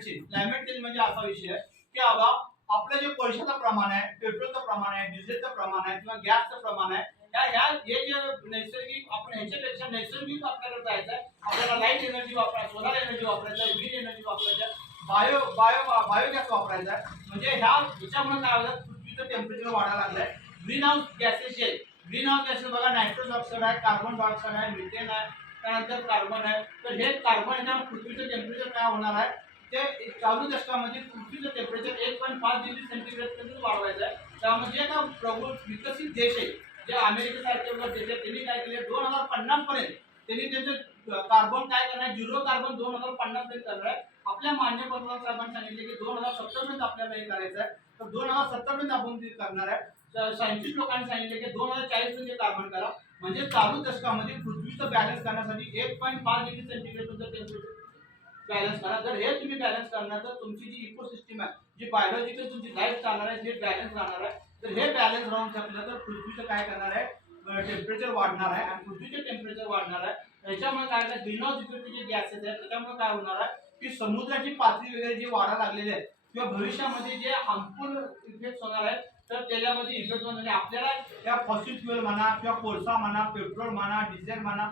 Climate change म्हणजे असा विषय आहे की बाबा आपलं जे पैशाचं प्रमाण आहे, पेट्रोलचं प्रमाण आहे, डिझेलचं प्रमाण आहे किंवा गॅसचं प्रमाण आहे, हे जे नैसर्गिक आपण ह्याच्यापेक्षा नैसर्गिक आपल्याला जायचं आहे. आपल्याला लाईट एनर्जी वापरायचं, सोलार एनर्जी वापरायचं आहे, विंड एनर्जी वापरायचं आहे, बायोगॅस वापरायचा आहे. म्हणजे ह्याच्यामुळे काय होतं, पृथ्वीचं टेम्परेचर वाढायला लागलंय. ग्रीन हाऊस गॅसेस जे ग्रीन हाऊस गॅसेस बघा, नायट्रोजन ऑक्साईड आहे, कार्बन डायऑक्साईड आहे, मिथेन आहे, त्यानंतर कार्बन आहे. तर हे कार्बन आहे, पृथ्वीचं टेम्परेचर काय होणार आहे, ते चालू दशकामध्ये पृथ्वीचं टेम्परेचर 1.5 डिग्री सेंटीग्रेड पर्यंत वाढवायचं आहे. त्यामध्ये का प्रबळ विकसित देश आहे, जे अमेरिकेसारखे देश आहे, त्यांनी काय केले, 2050 पर्यंत त्यांनी त्यांचं कार्बन काय करणार, 0 कार्बन 2050 पर्यंत करणार आहे. आपल्या मान्य पंतप्रधान साहेबांनी सांगितले की 2070 पर्यंत आपल्याला हे करायचं आहे. तर 2070 पर्यंत आपण ते करणार आहे. सायंटिस्ट लोकांनी सांगितले की 2040 पर्यंत कार्बन करा. म्हणजे चालू दशकामध्ये पृथ्वीचं बॅलन्स करण्यासाठी 1.5 डिग्री सेंटीग्रेड पर्यंत टेम्परेचर बॅलन्स करा. जर हे तुम्ही बॅलन्स करणार तर तुमची जी इकोसिस्टम आहे, जी बायोलॉजिकल तुमची लाईफ चालणार आहे, ते बॅलन्स राहणार आहे. तर हे बॅलन्स राहून शकलं तर पृथ्वीचं काय करणार आहे, टेम्परेचर वाढणार आहे. आणि पृथ्वीचे टेम्परेचर वाढणार आहे, त्याच्यामुळे काय होणार, ग्रीन हाऊस इफेक्टचे जे गॅसेस आहेत त्याच्यामुळे काय होणार आहे की समुद्राची पातळी वगैरे जे वाढायला लागलेले आहेत किंवा भविष्यामध्ये जे हार्मफुल इफेक्ट होणार आहेत, तर त्याच्यामध्ये इफेक्ट होणार आपल्याला त्या फॉसिल फ्युएल म्हणा किंवा कोळसा म्हणा, पेट्रोल म्हणा, डिझेल म्हणा,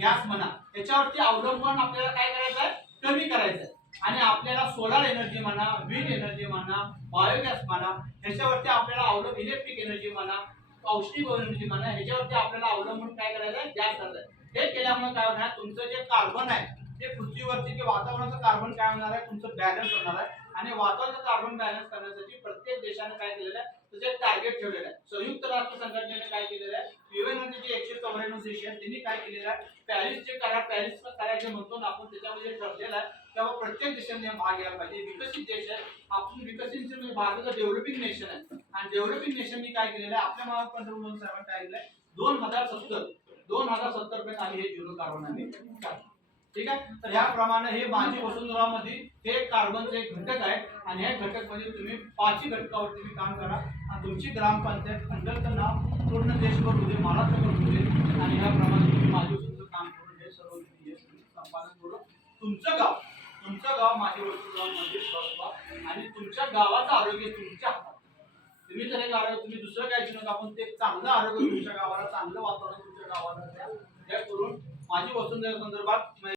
गॅस म्हणा, याच्यावरती अवलंबन आपल्याला काय करायचं आहे, कमी करायचं आहे. आणि आपल्याला सोलार एनर्जी म्हणा, विंड एनर्जी म्हणा, बायोगॅस म्हणा, ह्याच्यावरती आपल्याला इलेक्ट्रिक एनर्जी म्हणा, औष्णिक एनर्जी म्हणा, ह्याच्यावरती आपल्याला अवलंबून काय करायचं आहे, गॅस करायचं आहे. हे केल्यामुळे काय होणार, तुमचं जे कार्बन आहे ते पृथ्वीवरती जे वातावरणाचं कार्बन काय होणार आहे, तुमचं बॅलन्स होणार आहे. आणि वातावरणाचं कार्बन बॅलन्स करण्यासाठी प्रत्येक देशाने काय केलेलं आहे, त्याचे टार्गेट ठेवलेलं आहे. संयुक्त राष्ट्र संघटनेने काय केलेलं आहे, युएन मध्ये जे 194 देश आहेत त्यांनी काय केलेलं आहे, पॅरिसचे करार जे म्हणतो ना आपण, त्याच्यामध्ये ठरलेलं आहे तेव्हा प्रत्येक देशाने भाग घ्यायला पाहिजे. विकसित देश आहे आपण, विकसित म्हणजे भारताचं डेव्हलपिंग नेशन आहे. आणि डेव्हलपिंग नेशननी काय केलेलं आहे, आपल्या महाराष्ट्र पंतप्रधान साहेबांनी काय केलं आहे, 2070 पर्यंत आम्ही हे झिरो कार्बन आम्ही टाकू. ठीक आहे. तर ह्याप्रमाणे हे माझी वसुंधरामध्ये हे कार्बनचे एक घटक आहे. आणि हे घटक म्हणजे तुम्ही 5 घटकावर तुम्ही काम करा. आणि तुमची ग्रामपंचायत खंडलचं नाव पूर्ण देशभर होऊ दे, महाराष्ट्रभर होऊ दे. आणि ह्याप्रमाणे तुम्ही माझी वसुंधरा काम करून हे सर्व संपादन करून तुमचं गाव माझी वसुंधरामध्ये बसवा. आणि तुमच्या गावाचं आरोग्य तुमच्या हातात. तुम्ही जर आरोग्य तुम्ही दुसरं काय नका, आपण ते चांगलं आरोग्य तुमच्या गावाला, चांगलं वातावरण तुमच्या गावाला द्या. करून माझी वसुंधरा संदर्भात